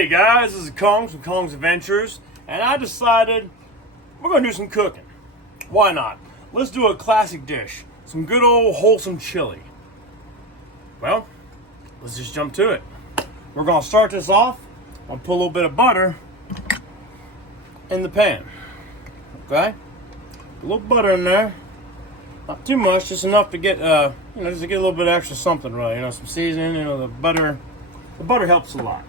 Hey guys, this is Cong from Cong's Adventures, and I decided we're going to do some cooking. Why not? Let's do a classic dish, some good old wholesome chili. Well, let's just jump to it. We're going to start this off. I'll put a little bit of butter in the pan. Okay? A little butter in there. Not too much, just enough to get, just to get a little bit of extra something, really. Some seasoning. The butter helps a lot.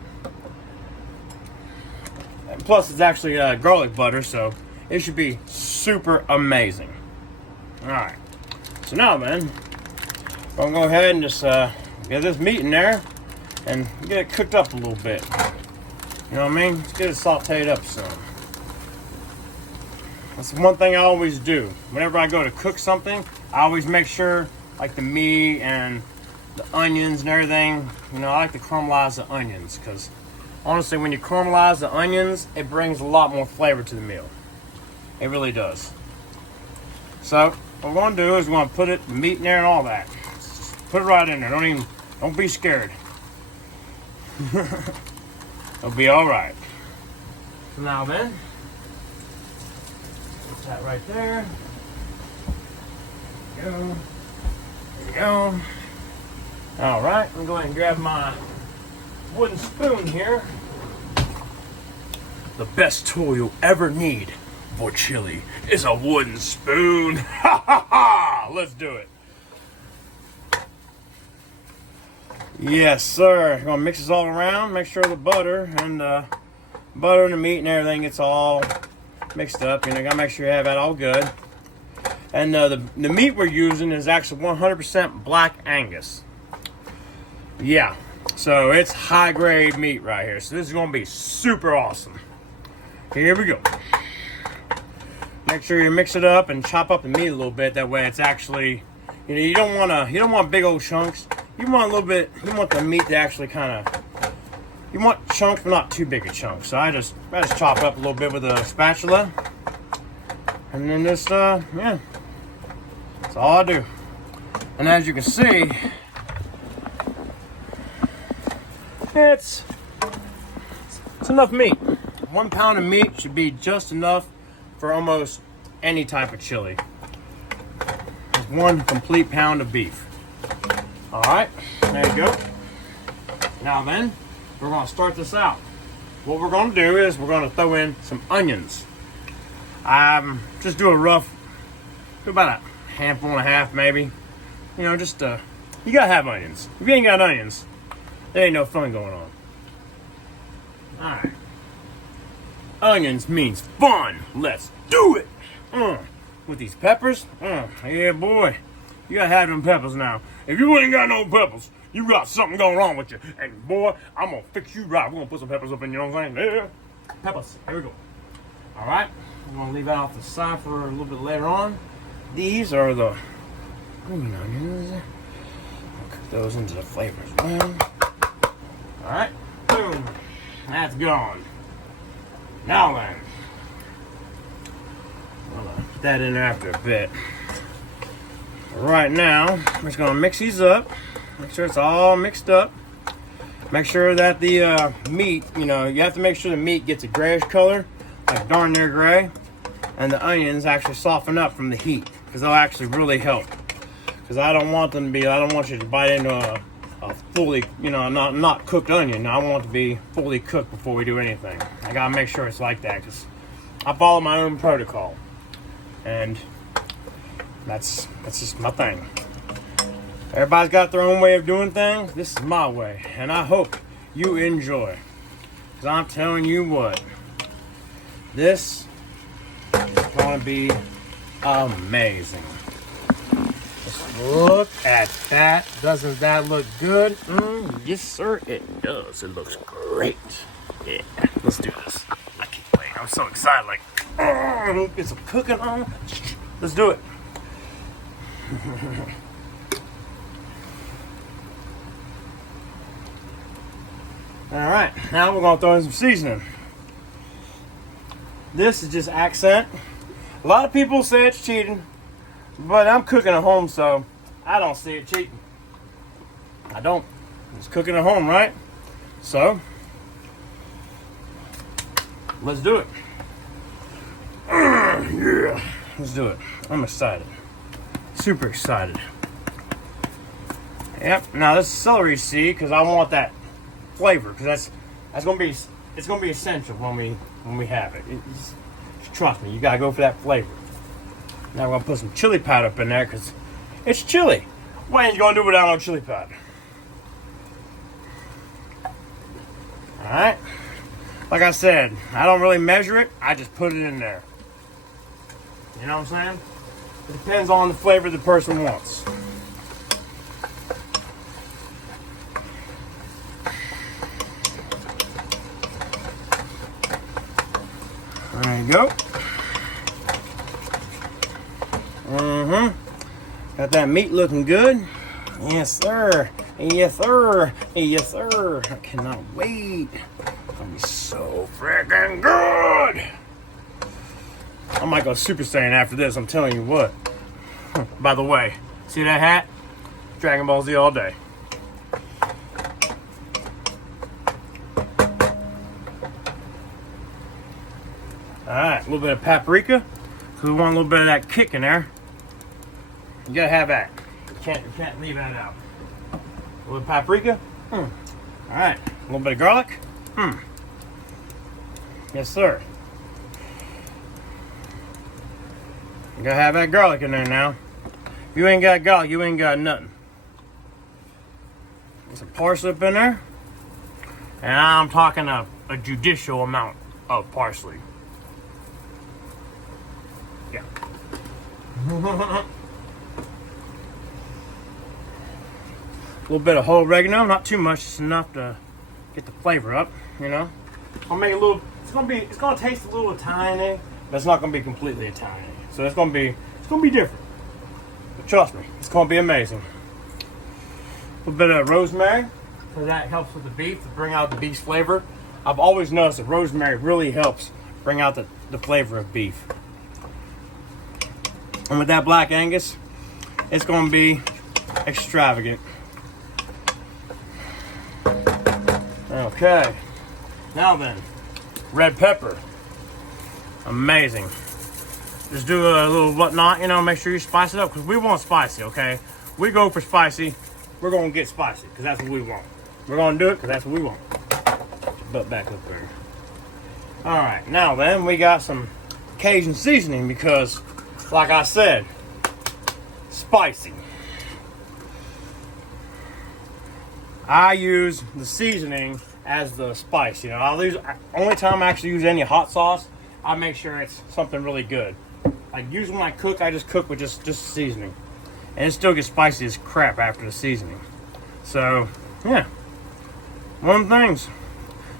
And plus, it's actually garlic butter, so it should be super amazing. All right. So now, then, we're gonna go ahead and just get this meat in there and get it cooked up a little bit. You know what I mean? Let's get it sauteed up some. That's one thing I always do. Whenever I go to cook something, I always make sure, like the meat and the onions and everything, I like to caramelize the onions, because honestly, when you caramelize the onions, it brings a lot more flavor to the meal. It really does. So what we're going to do is we're going to put the meat in there and all that. Just put it right in there. Don't be scared. It'll be all right. So now then, put that right there. There we go. There we go. All right, I'm going to go ahead and grab my wooden spoon here. The best tool you'll ever need for chili is a wooden spoon. Ha ha ha! Let's do it. Yes, sir. I'm gonna mix this all around. Make sure the butter and the meat and everything gets all mixed up. Gotta make sure you have that all good. And the meat we're using is actually 100% Black Angus. Yeah. So it's high grade meat right here. So this is gonna be super awesome. Here we go. Make sure you mix it up and chop up the meat a little bit. That way it's actually, you don't want big old chunks. You want a little bit. You want the meat to actually you want chunks, but not too big a chunk. So I just chop up a little bit with a spatula, and then just yeah, that's all I do. And as you can see, it's enough meat. 1 pound of meat should be just enough for almost any type of chili. It's 1 complete pound of beef. All right, there you go. Now then, we're gonna start this out. What we're gonna do is we're gonna throw in some onions. Just do about a handful and a half, maybe. You gotta have onions. If you ain't got onions, there ain't no fun going on. Alright. Onions means fun. Let's do it. With these peppers. Yeah, boy. You gotta have them peppers now. If you ain't got no peppers, you got something going on with you. And boy, I'm gonna fix you right. We're gonna put some peppers up in, you know what I'm saying? Yeah. Peppers. Here we go. Alright. I'm gonna leave that off the side for a little bit later on. These are the green onions. I'll cook those into the flavor as well. Alright, boom, that's gone. Now then, I'm gonna put that in there after a bit. Right now, I'm just gonna mix these up, make sure it's all mixed up. Make sure that the meat, you have to make sure the meat gets a grayish color, like darn near gray, and the onions actually soften up from the heat, because they'll actually really help. Because I don't want you to bite into a fully, not cooked onion. I want it to be fully cooked before we do anything. I gotta make sure it's like that, because I follow my own protocol, and that's just my thing. Everybody's got their own way of doing things. This is my way, and I hope you enjoy. Because I'm telling you what, this is gonna be amazing. Look at that. Doesn't that look good? Yes, sir, it does. It looks great. Yeah, let's do this. I can't wait. I'm so excited. Get some cooking on. Let's do it. All right, now we're going to throw in some seasoning. This is just accent. A lot of people say it's cheating, but I'm cooking at home, so I don't see it cheating. I don't. It's cooking at home, right? So, let's do it. Yeah, let's do it. I'm excited. Super excited. Yep. Now this is celery seed because I want that flavor because that's gonna be essential when we have it. Just trust me, you gotta go for that flavor. Now we're gonna put some chili powder up in there because it's chili. What ain't you gonna do without no chili powder? All right. Like I said, I don't really measure it. I just put it in there. You know what I'm saying? It depends on the flavor the person wants. There you go. Got that meat looking good. Yes, sir. Yes, sir. Yes, sir. I cannot wait. It's gonna be so freaking good. I might go Super Saiyan after this, I'm telling you what. By the way, see that hat? Dragon Ball Z all day. Alright, a little bit of paprika. Because we want a little bit of that kick in there. You gotta have that. You can't leave that out. A little bit of paprika. Alright, a little bit of garlic. Yes, sir. You gotta have that garlic in there now. If you ain't got garlic, you ain't got nothing. Get some parsley up in there. And I'm talking a judicial amount of parsley. Yeah. A little bit of whole oregano, not too much, just enough to get the flavor up, you know. I'll make a little, it's gonna taste a little Italian, but it's not gonna be completely Italian. So it's gonna be different. But trust me, it's gonna be amazing. A little bit of rosemary, because that helps with the beef to bring out the beef's flavor. I've always noticed that rosemary really helps bring out the flavor of beef. And with that Black Angus, it's gonna be extravagant. Okay, now then, red pepper. Amazing. Just do a little whatnot, you know, make sure you spice it up because we want spicy, okay? We go for spicy, we're gonna get spicy because that's what we want. We're gonna do it because that's what we want. Butt back up there. All right, now then, we got some Cajun seasoning because, like I said, spicy. I use the seasoning as the spice, you know. Only time I actually use any hot sauce, I make sure it's something really good. Like usually when I cook, I just cook with just seasoning. And it still gets spicy as crap after the seasoning. So, yeah. One of the things.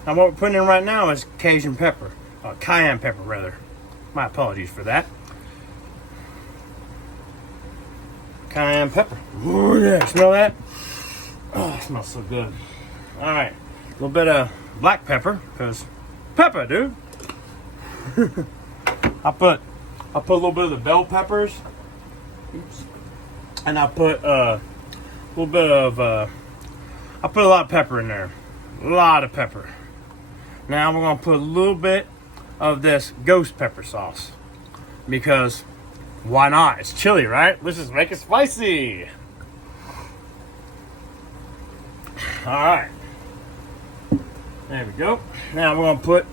Now what we're putting in right now is Cajun pepper. Cayenne pepper, rather. My apologies for that. Cayenne pepper. Ooh, yeah. Smell that? Oh, it smells so good. Alright. A little bit of black pepper, because pepper, dude. I put a little bit of the bell peppers. Oops. And I put a little bit of I put a lot of pepper in there. A lot of pepper. Now we're gonna put a little bit of this ghost pepper sauce. Because why not? It's chili, right? Let's just make it spicy. Alright. There we go. Now we're gonna put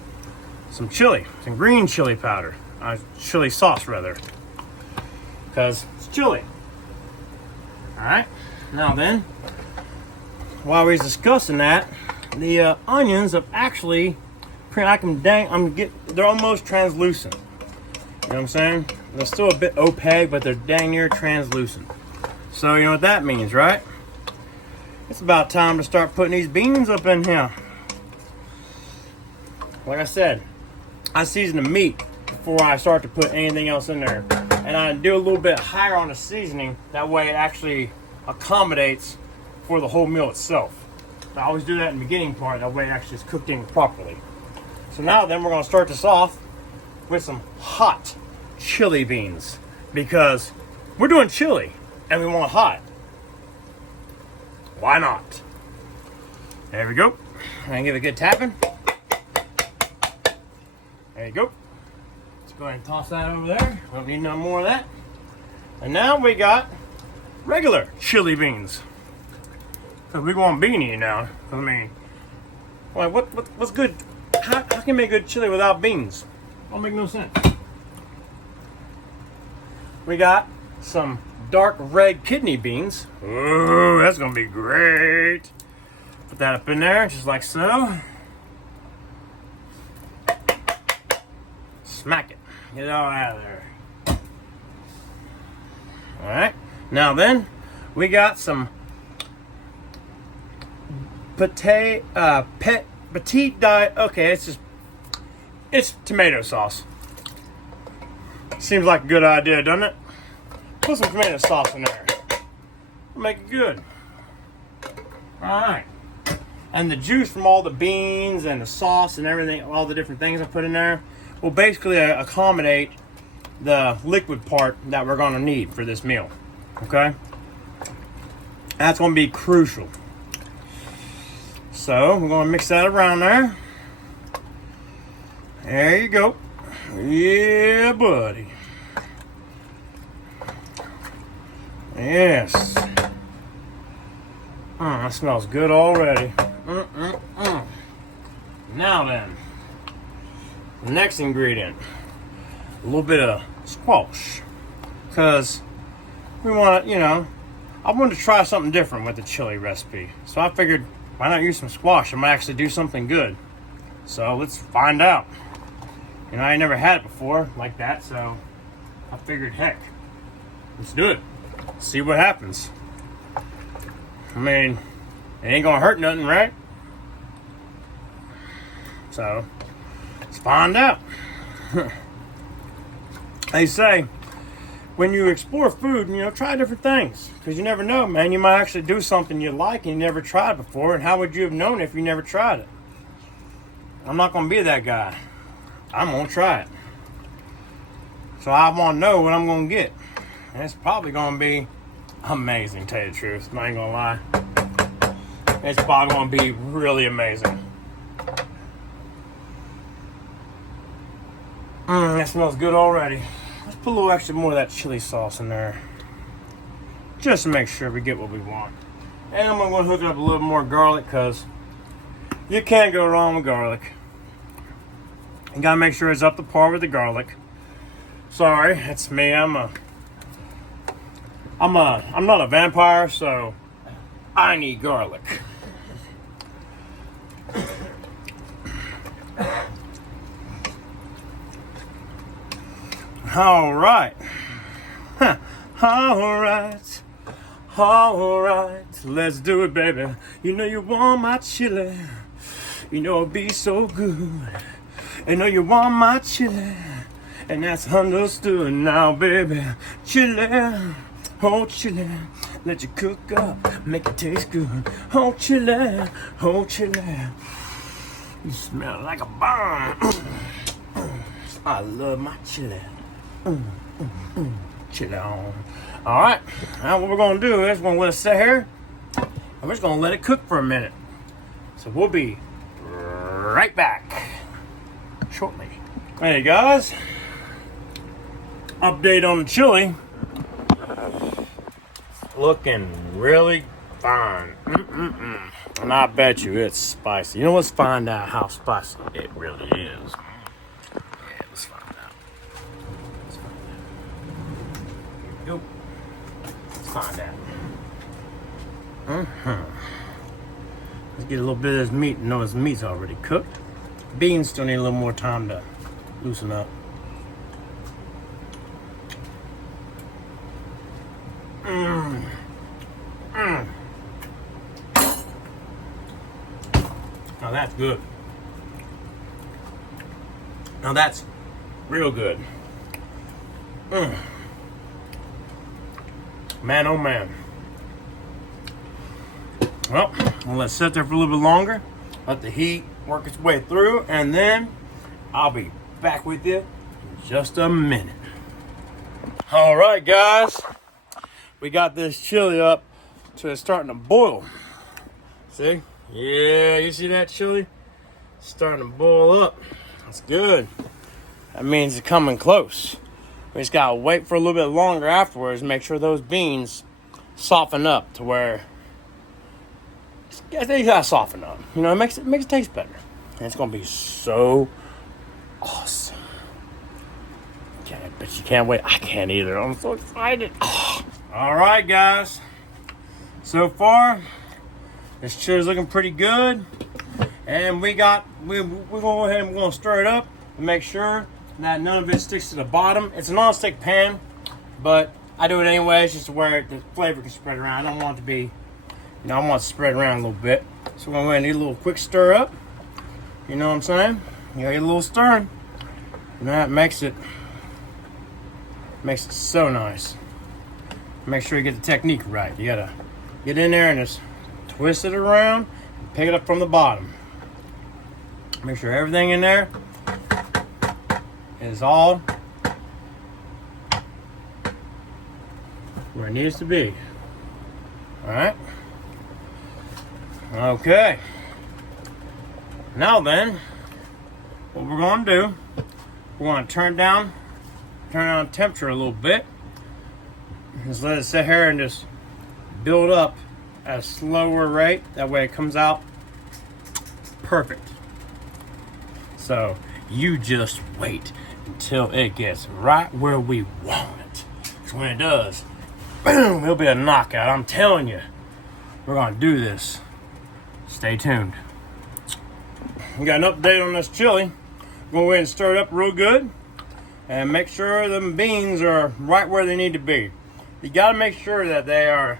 some chili, some green chili powder. Chili sauce, rather. Because it's chili. Alright. Now then, while we're discussing that, the onions have actually, they're almost translucent. You know what I'm saying? They're still a bit opaque, but they're dang near translucent. So you know what that means, right? It's about time to start putting these beans up in here. Like I said, I season the meat before I start to put anything else in there. And I do a little bit higher on the seasoning. That way it actually accommodates for the whole meal itself. I always do that in the beginning part. That way it actually is cooked in properly. So now then we're going to start this off with some hot chili beans. Because we're doing chili and we want hot. Why not? There we go. And give it a good tapping. There you go. Let's go ahead and toss that over there. We don't need no more of that. And now we got regular chili beans. Because we're going beanie now. I mean, well, what's good? How can you make good chili without beans? Don't make no sense. We got some dark red kidney beans. Ooh, that's gonna be great. Put that up in there, just like so. Smack it. Get it all out of there. All right. Now then, we got some petite diet. Okay, it's tomato sauce. Seems like a good idea, doesn't it? Put some tomato sauce in there. Make it good. All right. And the juice from all the beans and the sauce and everything, all the different things I put in there, will basically accommodate the liquid part that we're going to need for this meal. Okay? That's going to be crucial. So, we're going to mix that around there. There you go. Yeah, buddy. Yes. That smells good already. Now then, the next ingredient, a little bit of squash. Because we want to, I wanted to try something different with the chili recipe. So I figured, why not use some squash? I might actually do something good. So let's find out. I ain't never had it before like that, so I figured, heck, let's do it. See what happens. I mean, it ain't gonna hurt nothing, right? So, let's find out. They say, when you explore food, try different things. Because you never know, man. You might actually do something you like and you never tried before. And how would you have known if you never tried it? I'm not gonna be that guy. I'm gonna try it. So I want to know what I'm gonna get. And it's probably gonna be amazing, to tell you the truth. I ain't gonna lie. It's probably gonna be really amazing. That smells good already. Let's put a little extra more of that chili sauce in there. Just to make sure we get what we want. And I'm gonna hook up a little more garlic because you can't go wrong with garlic. You gotta make sure it's up to par with the garlic. Sorry, it's me. I'm not a vampire, so I need garlic. All right. All right. All right. Let's do it, baby. You want my chili. It'd be so good. You want my chili. And that's understood now, baby. Chili. Oh, chili. Let you cook up. Make it taste good. Oh, chili. Oh, chili. You smell like a bomb. I love my chili. Chili on. All right. Now what we're going to do is we're going to let it sit here. And we're just going to let it cook for a minute. So we'll be right back shortly. Hey guys. Update on the chili. Looking really fine. And I bet you it's spicy. Let's find out how spicy it really is. Yeah, let's find out. Here we go. Let's find out. Let's get a little bit of this meat. This meat's already cooked. Beans still need a little more time to loosen up. Now that's good. Now that's real good. Man, oh man. Well, we'll let it sit there for a little bit longer. Let the heat work its way through, and then I'll be back with you in just a minute. All right, guys. We got this chili up so it's starting to boil. See? Yeah, you see that chili? It's starting to boil up. That's good. that means it's coming close. We just gotta wait for a little bit longer afterwards. Make sure those beans soften up to where they gotta soften up. You know, it makes it taste better, and it's gonna be so awesome. But you can't wait. I can't either. I'm so excited. Oh. All right, guys. So far, this chili's looking pretty good, and we're gonna go ahead and we're gonna stir it up and make sure that none of it sticks to the bottom. It's a non-stick pan, but I do it anyways just to where the flavor can spread around. I don't want it to be, you know, I want it to spread around a little bit. So we're gonna go ahead and need a little quick stir up. You know what I'm saying? You gotta get a little stirring, and that makes it so nice. Make sure you get the technique right. You gotta get in there and just twist it around and pick it up from the bottom. Make sure everything in there is all where it needs to be. Alright? Okay. Now then, what we're gonna do, we're gonna turn down temperature a little bit. Just let it sit here and just build up at a slower rate. That way it comes out perfect. So you just wait until it gets right where we want it. Because when it does, boom, it'll be a knockout. I'm telling you, we're gonna do this. Stay tuned. We got an update on this chili. Go ahead and stir it up real good and make sure the beans are right where they need to be. You gotta make sure that they are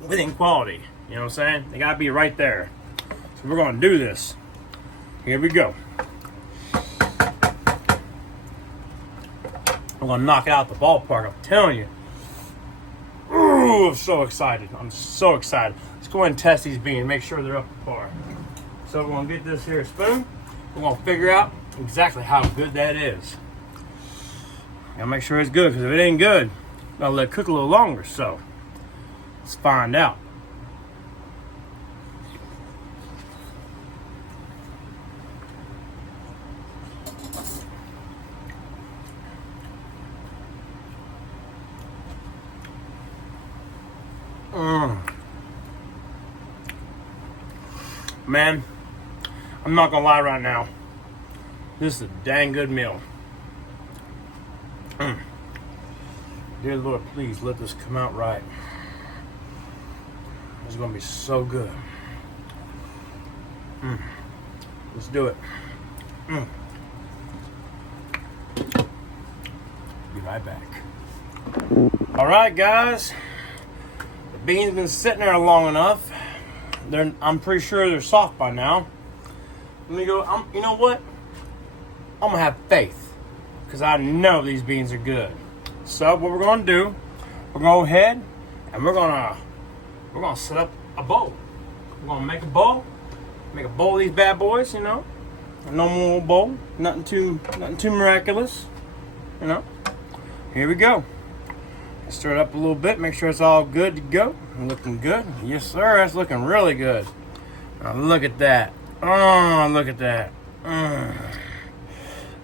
within quality. You know what I'm saying? They gotta be right there. So we're gonna do this. Here we go. I'm gonna knock it out the ballpark, I'm telling you. Ooh, I'm so excited. I'm so excited. Let's go ahead and test these beans, make sure they're up to par. So we're gonna get this here spoon. We're gonna figure out exactly how good that is. Gotta make sure it's good, because if it ain't good, I'll let it cook a little longer. So let's find out. Man, I'm not gonna lie right now. This is a dang good meal. Dear Lord, please let this come out right. It's gonna be so good. Let's do it. Be right back. All right, guys. The beans been sitting there long enough. I'm pretty sure they're soft by now. Let me go. You know what? I'm gonna have faith, because I know these beans are good. So what we're gonna do, we're gonna go ahead and we're gonna set up a bowl. We're gonna make a bowl of these bad boys. You know, a normal bowl, nothing too miraculous. You know. Here we go. Stir it up a little bit, make sure it's all good to go. Looking good. Yes, sir. That's looking really good. Now look at that. Oh, look at that.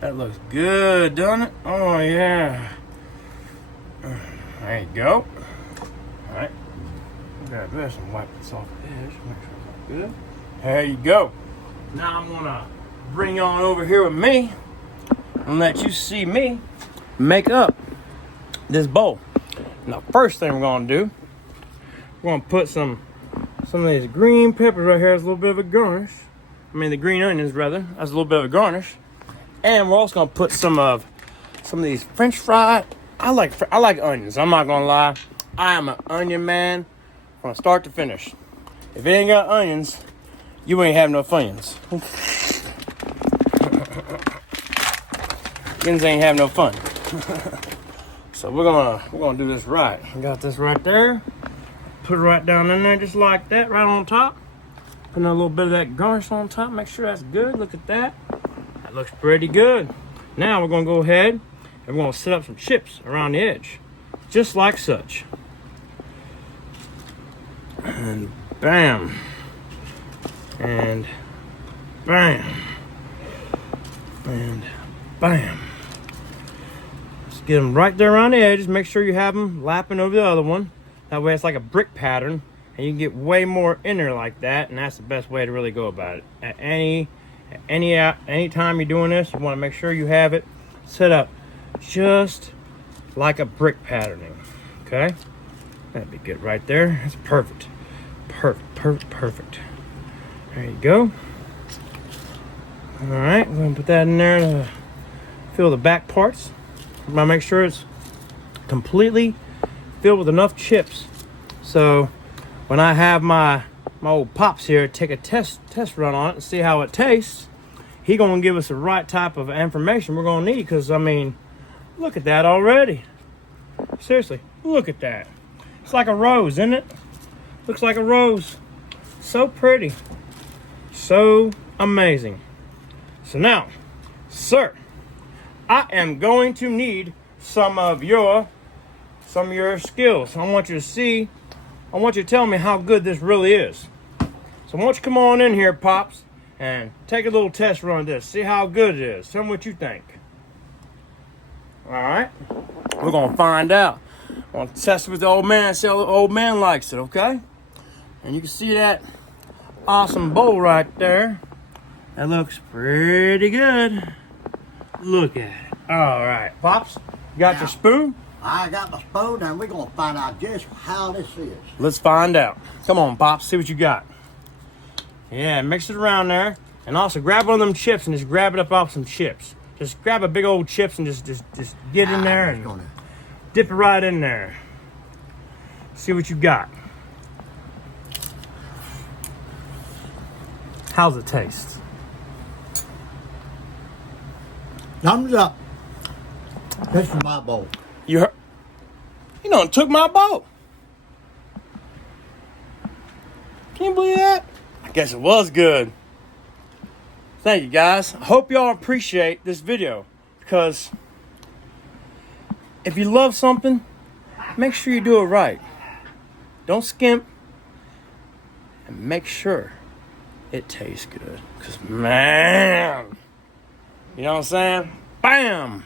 That looks good, doesn't it? Oh, yeah. There you go. All right. Grab this and wipe this off the edge. Make sure it's all good. There you go. Now I'm going to bring you on over here with me and let you see me make up this bowl. Now, first thing we're gonna do, we're gonna put some of these green peppers right here as a little bit of a garnish. I mean, the green onions rather, as a little bit of a garnish. And we're also gonna put some of these French fried. I like onions. I'm not gonna lie. I am an onion man from start to finish. If it ain't got onions, you ain't have no funyuns. Onions ain't have no fun. So we're gonna do this right. We got this right there. Put it right down in there, just like that, right on top. Put a little bit of that garnish on top. Make sure that's good. Look at that. That looks pretty good. Now we're gonna go ahead and we're gonna set up some chips around the edge, just like such. And bam, and bam, and Bam. Just get them right there around the edges. Make sure you have them lapping over the other one. That way it's like a brick pattern, and you can get way more in there like that, and that's the best way to really go about it. At any time you're doing this, you want to make sure you have it set up just like a brick patterning. Okay, that'd be good right there. That's perfect. Perfect. There you go. All right, we're gonna put that in there to fill the back parts. I'm gonna make sure it's completely filled with enough chips, so when I have my old pops here take a test run on it and see how it tastes, he gonna give us the right type of information we're gonna need. Because I mean, look at that already. Seriously, look at that. It's like a rose, isn't it? Looks like a rose. So pretty. So amazing. So now, sir, I am going to need some of your skills. I want you to tell me how good this really is. So why don't you come on in here, Pops, and take a little test run of this. See how good it is. Tell me what you think. All right? We're going to find out. I'm going to test it with the old man, see how the old man likes it, okay? And you can see that awesome bowl right there. That looks pretty good. Look at it. All right, Pops, you got your spoon? I got my spoon, and we're going to find out just how this is. Let's find out. Come on, Pops, see what you got. Yeah, mix it around there. And also grab one of them chips and just grab it up off some chips. Just grab a big old chips and just get in there and dip it right in there. See what you got. How's it taste? Thumbs up. This is my bowl. You heard? You done took my bowl. Can you believe that? I guess it was good. Thank you, guys. I hope y'all appreciate this video, because if you love something, make sure you do it right. Don't skimp, and make sure it tastes good. Because, man, you know what I'm saying? Bam!